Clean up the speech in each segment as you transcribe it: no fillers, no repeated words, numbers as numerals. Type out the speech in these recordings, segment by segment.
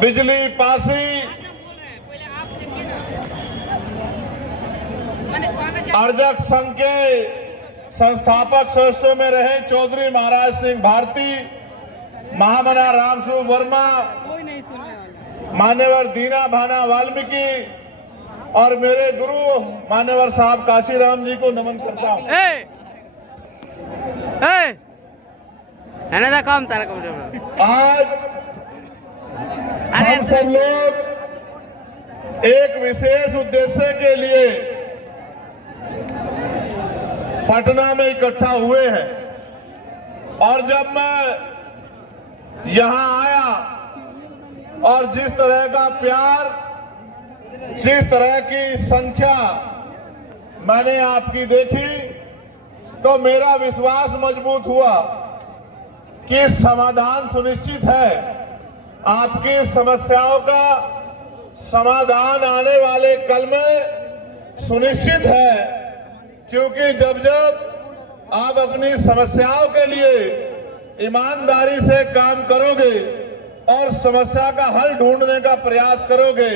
बिजली पासी, अर्जक संघ के संस्थापक सदस्यों में रहे चौधरी महाराज सिंह भारती, महामना रामस्वरूप वर्मा, मान्यवर दीना भाना वाल्मीकि और मेरे गुरु मान्यवर साहब काशीराम जी को नमन करता हूँ। आज हम सब लोग एक विशेष उद्देश्य के लिए पटना में इकट्ठा हुए हैं और जब मैं यहां आया और जिस तरह का प्यार, जिस तरह की संख्या मैंने आपकी देखी तो मेरा विश्वास मजबूत हुआ कि समाधान सुनिश्चित है। आपकी समस्याओं का समाधान आने वाले कल में सुनिश्चित है, क्योंकि जब जब आप अपनी समस्याओं के लिए ईमानदारी से काम करोगे और समस्या का हल ढूंढने का प्रयास करोगे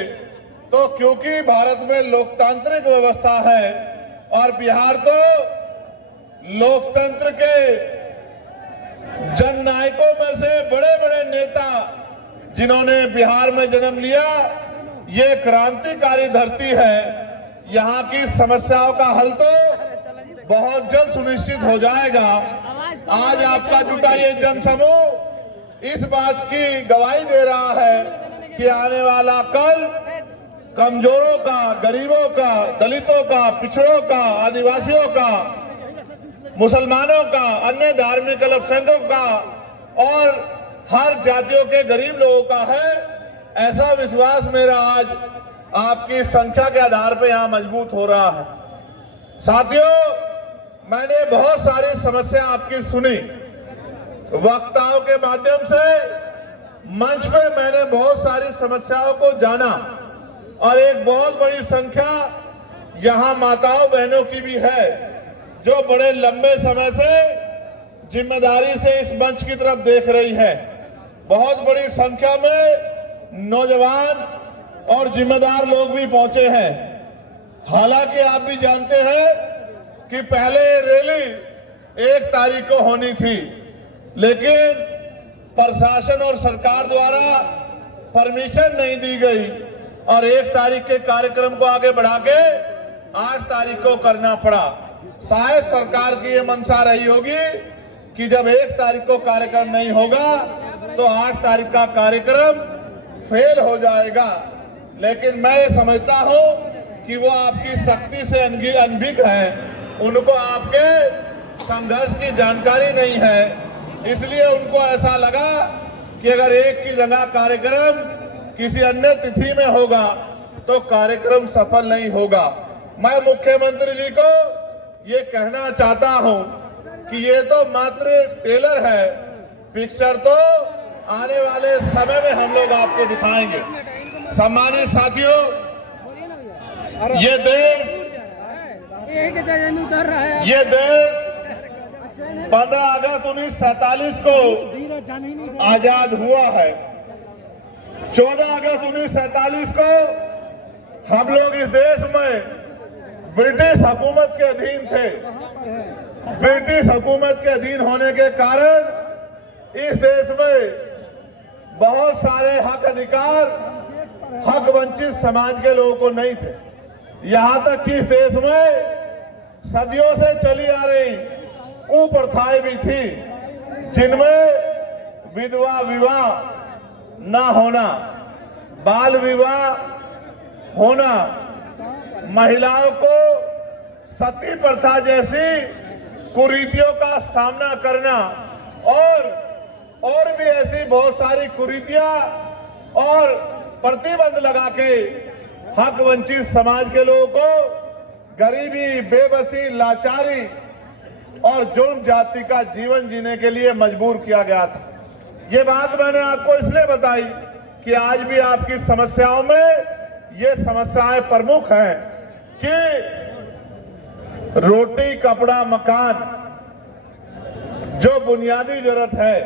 तो क्योंकि भारत में लोकतांत्रिक व्यवस्था है और बिहार तो लोकतंत्र के जननायकों में से बड़े बड़े नेता जिन्होंने बिहार में जन्म लिया, ये क्रांतिकारी धरती है। यहाँ की समस्याओं का हल तो बहुत जल्द सुनिश्चित हो जाएगा। आज आपका जुटा ये जनसमूह इस बात की गवाही दे रहा है कि आने वाला कल कमजोरों का, गरीबों का, दलितों का, पिछड़ों का, आदिवासियों का, मुसलमानों का, अन्य धार्मिक अल्पसंख्यकों का और हर जातियों के गरीब लोगों का है। ऐसा विश्वास मेरा आज आपकी संख्या के आधार पर यहाँ मजबूत हो रहा है। साथियों, मैंने बहुत सारी समस्या आपकी सुनी, वक्ताओं के माध्यम से मंच पे मैंने बहुत सारी समस्याओं को जाना और एक बहुत बड़ी संख्या यहाँ माताओं बहनों की भी है जो बड़े लंबे समय से जिम्मेदारी से इस मंच की तरफ देख रही है। बहुत बड़ी संख्या में नौजवान और जिम्मेदार लोग भी पहुंचे हैं। हालांकि आप भी जानते हैं कि पहले रैली 1 तारीख को होनी थी, लेकिन प्रशासन और सरकार द्वारा परमिशन नहीं दी गई और 1 तारीख के कार्यक्रम को आगे बढ़ा के 8 तारीख को करना पड़ा। शायद सरकार की ये मंशा रही होगी कि जब 1 तारीख को कार्यक्रम नहीं होगा तो 8 तारीख का कार्यक्रम फेल हो जाएगा। लेकिन मैं ये समझता हूं कि वो आपकी शक्ति से अनभिज्ञ है, उनको आपके संघर्ष की जानकारी नहीं है, इसलिए उनको ऐसा लगा कि अगर एक की जगह कार्यक्रम किसी अन्य तिथि में होगा तो कार्यक्रम सफल नहीं होगा। मैं मुख्यमंत्री जी को ये कहना चाहता हूं कि ये तो मात्र ट्रेलर है, पिक्चर तो आने वाले समय में हम लोग आपको दिखाएंगे। सम्मानित साथियों, ये देश 15 अगस्त 1947 को आजाद हुआ है। 14 अगस्त 1947 को हम लोग इस देश में ब्रिटिश हुकूमत के अधीन थे। ब्रिटिश हुकूमत के अधीन होने के कारण इस देश में बहुत सारे हक अधिकार हक वंचित समाज के लोगों को नहीं थे। यहां तक कि इस देश में सदियों से चली आ रही कुप्रथाएं भी थी, जिनमें विधवा विवाह न होना, बाल विवाह होना, महिलाओं को सती प्रथा जैसी कुरीतियों का सामना करना और भी ऐसी बहुत सारी कुरीतियां और प्रतिबंध लगा के हक वंचित समाज के लोगों को गरीबी, बेबसी, लाचारी और जुर्म जाति का जीवन जीने के लिए मजबूर किया गया था। ये बात मैंने आपको इसलिए बताई कि आज भी आपकी समस्याओं में ये समस्याएं प्रमुख हैं कि रोटी, कपड़ा, मकान जो बुनियादी जरूरत है,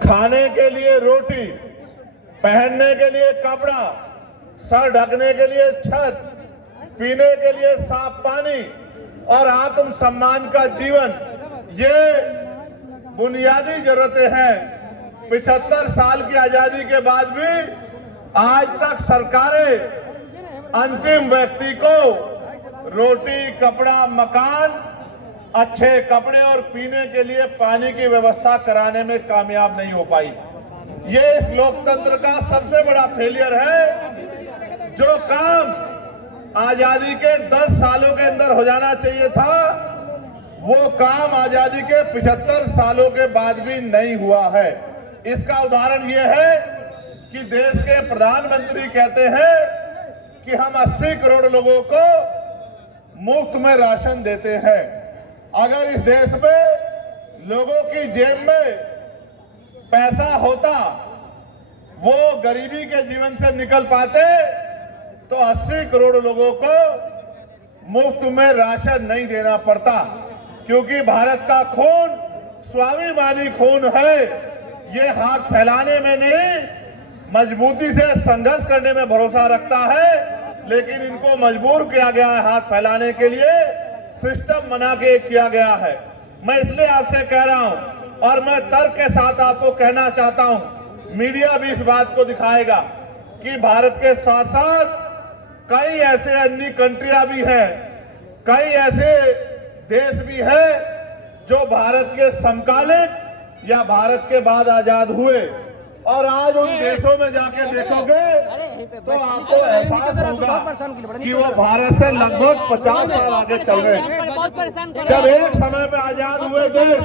खाने के लिए रोटी, पहनने के लिए कपड़ा, सर ढकने के लिए छत, पीने के लिए साफ पानी और आत्म सम्मान का जीवन, ये बुनियादी जरूरतें हैं। 75 साल की आजादी के बाद भी आज तक सरकारें अंतिम व्यक्ति को रोटी, कपड़ा, मकान, अच्छे कपड़े और पीने के लिए पानी की व्यवस्था कराने में कामयाब नहीं हो पाई। ये इस लोकतंत्र का सबसे बड़ा फेलियर है। जो काम आजादी के 10 सालों के अंदर हो जाना चाहिए था, वो काम आजादी के 75 सालों के बाद भी नहीं हुआ है। इसका उदाहरण ये है कि देश के प्रधानमंत्री कहते हैं कि हम 80 करोड़ लोगों को मुफ्त में राशन देते हैं। अगर इस देश में लोगों की जेब में पैसा होता, वो गरीबी के जीवन से निकल पाते, तो 80 करोड़ लोगों को मुफ्त में राशन नहीं देना पड़ता। क्योंकि भारत का खून स्वाभिमानी खून है। ये हाथ फैलाने में नहीं, मजबूती से संघर्ष करने में भरोसा रखता है, लेकिन इनको मजबूर किया गया है हाथ फैलाने के लिए, सिस्टम बना के किया गया है। मैं इसलिए आपसे कह रहा हूं और मैं तर्क के साथ आपको कहना चाहता हूं, मीडिया भी इस बात को दिखाएगा कि भारत के साथ साथ कई ऐसे अन्य कंट्रियां भी हैं, कई ऐसे देश भी हैं जो भारत के समकालीन या भारत के बाद आजाद हुए, और आज उन देशों में जाके देखोगे तो आपको एहसास होगा कि वो भारत से लगभग 50 साल आगे चल रहे हैं। जब एक समय पे आजाद हुए देश